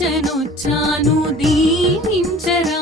అర్పించనొచ్చాను దీవించరావా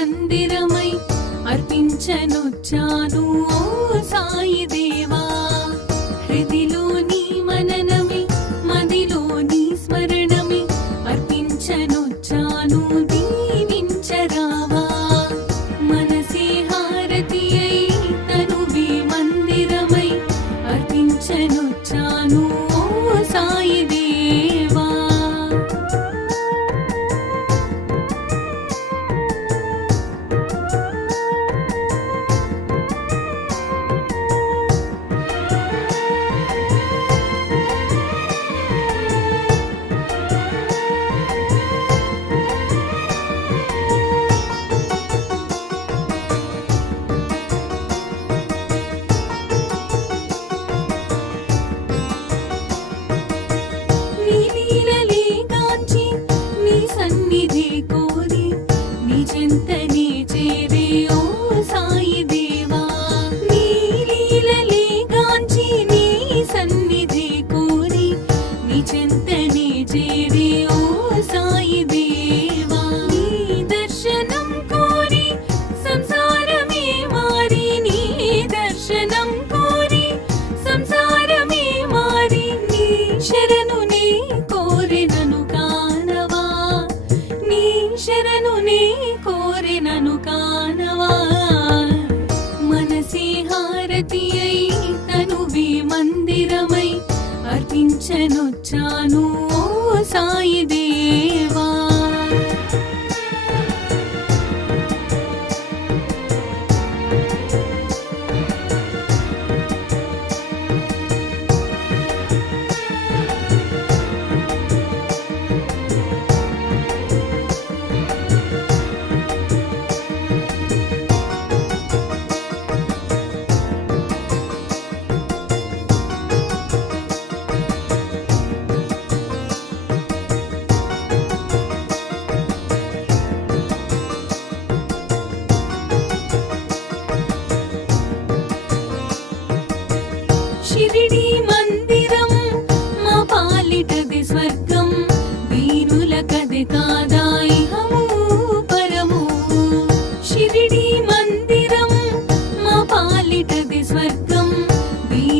మందిరమై అర్పించనొచ్చాను. ఓ సాయి దేవా హృదిలోని మననమే మదిలోని స్మరణమే అర్పించనొచ్చాను. చింతనే చేరే ఓ సాయి దేవా. దర్శనం కోరి సంసారమే మారి నీ దర్శనం కోరి సంసారమే మారి నీ శరణు నీ కోరినను కానవా. నీ శరణు నీ కోరినను కానవా. మనసే హారతి అయి తనువి మందిరమై అర్పించనొచ్చాను ఓ సాయి